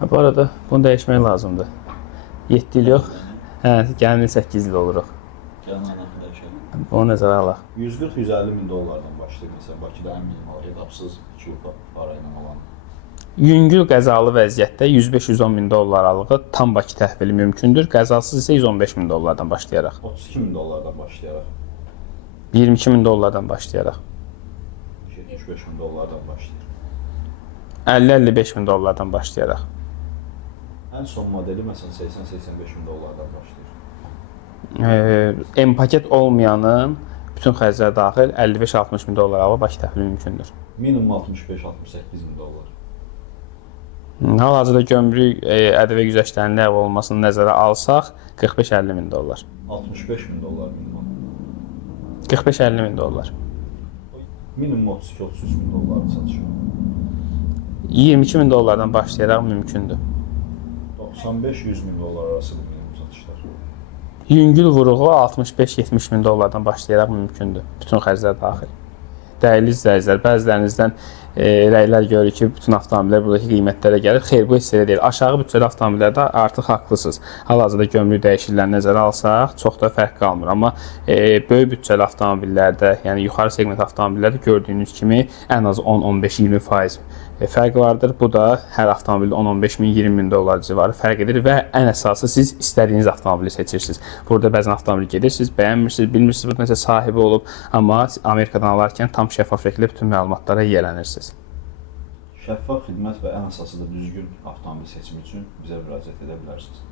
Bu arada bunu dəyişmək lazımdır. 7 il yox. Hə, gəlin il 8 il oluruq. Gəlin anaqı dəyişəlim. Onu nəzərə alaq. 140-150 min dollardan başlayır. Məsələn, Bakıda ən minimal edapsız 2 yıl parayla olan. Yüngül qəzalı vəziyyətdə 105-110 min dollar aralığı tam Bakı təhvili mümkündür. Qəzasız isə 115 min dollardan başlayaraq. 32 min dollardan başlayaraq. 22 min dollardan başlayaraq. 75 min dollardan başlayır. 50-55 min dollardan başlayaraq. Ən son modeli məsələn 80-85 min dollardan başlayır. M-paket olmayanın bütün xərclər daxil 55-60 min dollar alıb Bakı təhvili mümkündür. Minimum 65-68 min dollar. Hal-hazırda gömrük ƏDV güzəştlərinin ləğv olunmasını nəzərə alsaq 45-50 min dollar. 65 min dollar minimum. 45-50 min dollar. Minimum 32-33 min dollar satışır. 22 min dollardan başlayaraq mümkündür. 95-100 min dollar arası bu minimum satışlar. Yüngül vuruğu 65-70 min dollardan başlayaraq mümkündür. Bütün xərclər daxil. Dəyərli izləyicilər, bəzilərinizdən rəylər görür ki, bütün avtomobillər buradakı qiymətlərə gəlir. Xeyr, bu heç elə deyil. Aşağı bütçəli avtomobillərdə artıq haqlısınız. Hal-hazırda gömrük dəyişikliklərini nəzərə alsaq, çox da fərq qalmır. Amma böyük bütçəli avtomobillərdə, yəni yuxarı segment avtomobillərdə gördüyünüz kimi ən az 10-15-20% fərq vardır. Bu da hər avtomobildə 10-15 min, 20 min dollar civarı fərq edir və ən əsası siz istədiyiniz avtomobili seçirsiniz. Burada bəzən avtomobil gedirsiniz, bəyənmirsiniz, bilmirsiniz bu necə sahibi olub, amma Amerikadan alarkən tam şəffaf şəkildə bütün məlumatlara yiyələnirsiniz. Şəffaf xidmət və ən əsası da düzgün avtomobil seçimi üçün bizə müraciət edə bilərsiniz.